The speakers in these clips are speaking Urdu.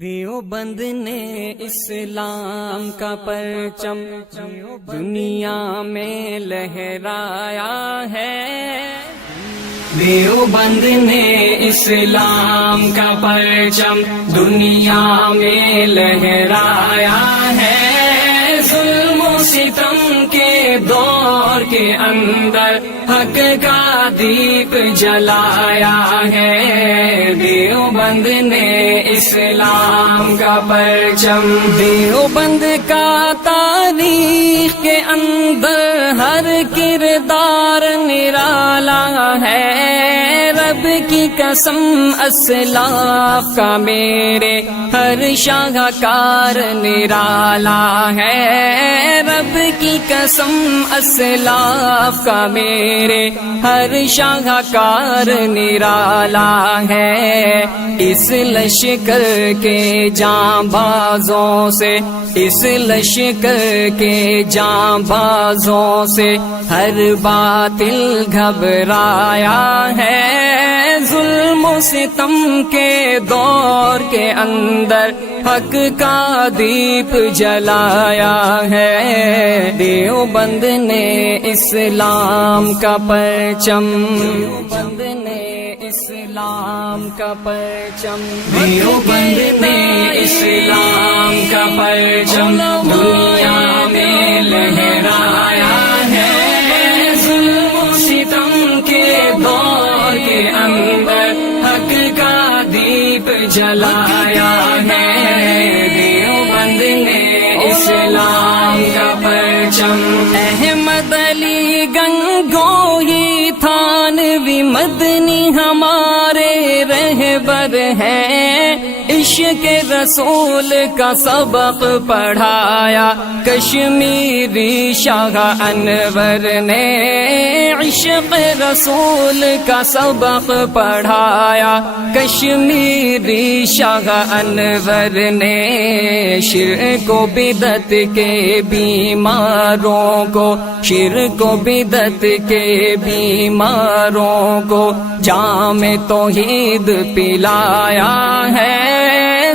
دیوبند نے اسلام کا پرچم دنیا میں لہرایا ہے۔ دیوبند نے اسلام کا پرچم دنیا میں لہرایا ہے۔ ظلم و ستم کے دور کے اندر حق کا دیپ جلایا ہے۔ دیوبند نے اسلام کا پرچم، دیوبند کا تاریخ کے اندر ہر کردار نرالا ہے۔ رب کی قسم اسلاف کا میرے ہر شاہکار نرالا ہے۔ رب کی قسم اسلاف کا میرے ہر شاہکار نرالا ہے۔ اس لشکر کے جانبازوں سے، اس لشکر کے جانبازوں سے ہر باطل گھبرایا ہے۔ ظلم و ستم کے دور کے اندر حق کا دیپ جلایا ہے۔ دیوبند نے اسلام کا پرچم، دیوبند نے اسلام کا پرچم، دیوبند نے اسلام کا پرچم دنیا میں لہرایا ہے۔ ظلم و ستم کے دور کے اندر حق کا دیپ جلایا ہے۔ دیوبند نے اسلام کا پرچم، احمد علی گنگوہی تھانوی مدنی ہمارے رہبر ہیں۔ عشق رسول کا سبق پڑھایا کشمیری شاہ انور نے۔ عشق رسول کا سبق پڑھایا کشمیری شاہ انور نے۔ شرک و بدعت کے بیماروں کو، شرک و بدعت کے بیماروں کو جام توحید پلایا ہے۔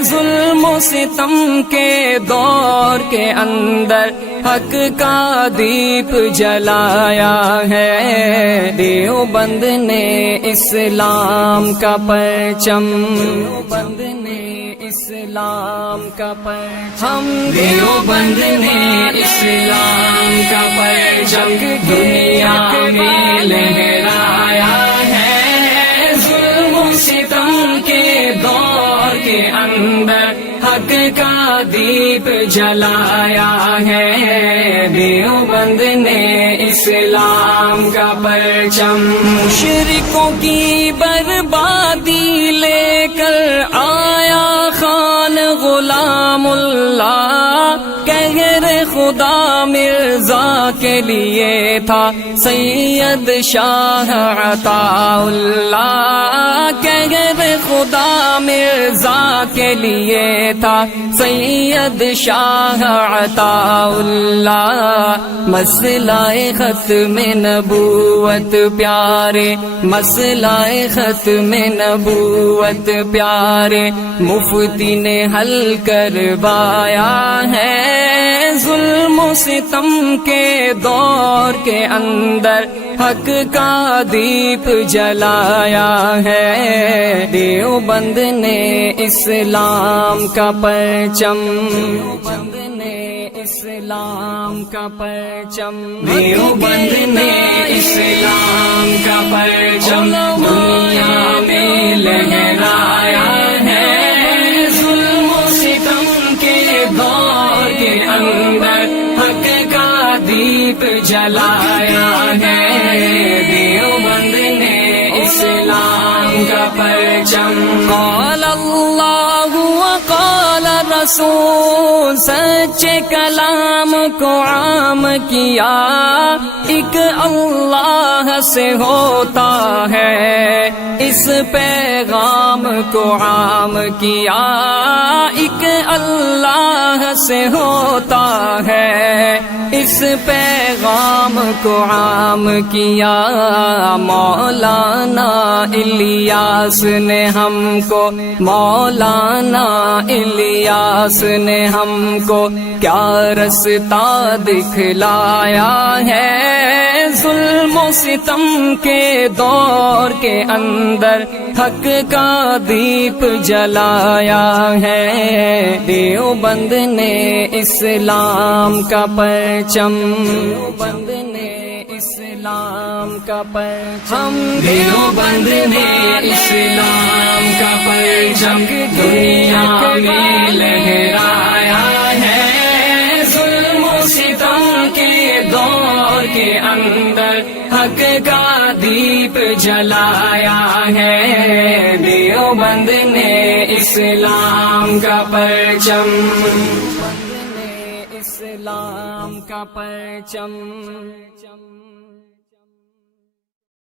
ظلم و ستم کے دور کے اندر حق کا دیپ جلایا ہے۔ دیوبند نے اسلام کا پرچم، دیوبند نے اسلام کا پرچم، ہم دیوبند نے اسلام کا پرچم دنیا میں لہرایا ہے۔ ظلم و ستم کے دور کے اندر حق کا دیپ جلایا ہے۔ دیوبند نے اسلام کا پرچم، مشرکوں کی بربادی لے کر آیا خان غلام اللہ۔ قہر خدا مرزا کے لیے تھا سید شاہ عطا اللہ۔ قہر خدا مرزا کے لیے تھا سید شاہ عطا اللہ۔ مسئلہ ختم نبوت پیارے، مسئلہ ختم نبوت پیارے مفتی نے حل کروایا ہے۔ ظلم و ستم کے دور کے اندر حق کا دیپ جلایا ہے۔ دیوبند نے اسلام کا پرچم، دیوبند نے اسلام کا پرچم، دیوبند نے اسلام کا پرچم دنیا میں لہرایا ہے۔ ظلم و ستم کے دور کے اندر حق کا دیپ جلایا ہے۔ دیوبند نے اسلام کا پرچم، قال اللہ وقال رسول سچے کلام کو عام کیا، ایک اللہ سے ہوتا ہے اس پیغام کو عام کیا، ایک اللہ سے ہوتا ہے اس پیغام کو عام کیا۔ مولانا الیاس نے ہم کو، مولانا الیاس نے ہم کو کیا رستہ دکھلایا ہے، ظلم و ستم کے دور کے اندر حق کا دیپ جلایا ہے۔ دیوبند نے اسلام کا پرچم، دیوبند نے اسلام کا پرچم، دیوبند نے اسلام کا پرچم دنیا میں لہرایا ہے، ظلم و ستم کے دور کے اندر حق کا دیپ جلایا ہے۔ دیوبند نے اسلام کا پرچم، دیوبند نے اسلام کا پرچم۔